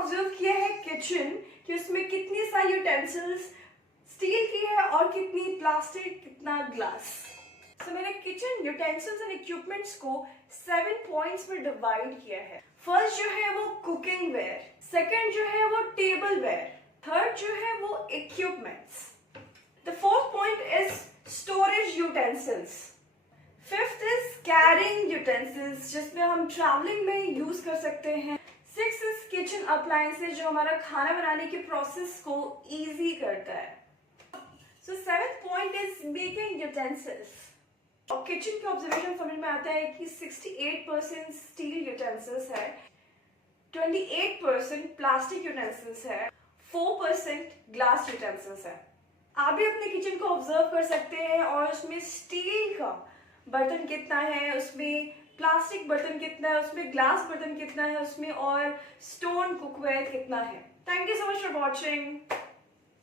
Observe किया है kitchen कि उसमें कितनी सारी यूटेंसिल्स स्टील की है और कितनी प्लास्टिक, कितना ग्लास। सो मैंने किचन यूटेंसिल्स एंड इक्विपमेंट्स को 7 पॉइंट्स में डिवाइड किया है। फर्स्ट जो है वो कुकिंग वेयर, सेकंड जो है वो टेबल वेयर, थर्ड जो है वो equipments, the fourth point is storage utensils, fifth is carrying utensils जिसमें हम ट्रैवलिंग में यूज कर सकते हैं, सिक्स इज किचन अप्लायंसेस जो हमारा खाना बनाने के प्रोसेस को इजी करता है। So seventh point is making utensils. और किचन के ऑब्जर्वेशन समझ में आता है कि 68% स्टील यूटेंसिल्स है, 28% प्लास्टिक यूटेंसिल्स है, 4% ग्लास यूटेंसिल्स है। आप भी अपने किचन को ऑब्जर्व कर सकते हैं और उसमें स्टील का बर्तन कितना है, उसमें प्लास्टिक बर्तन कितना है, उसमें ग्लास बर्तन कितना है, उसमें और स्टोन कुकवेयर कितना है। Thank you so much for watching.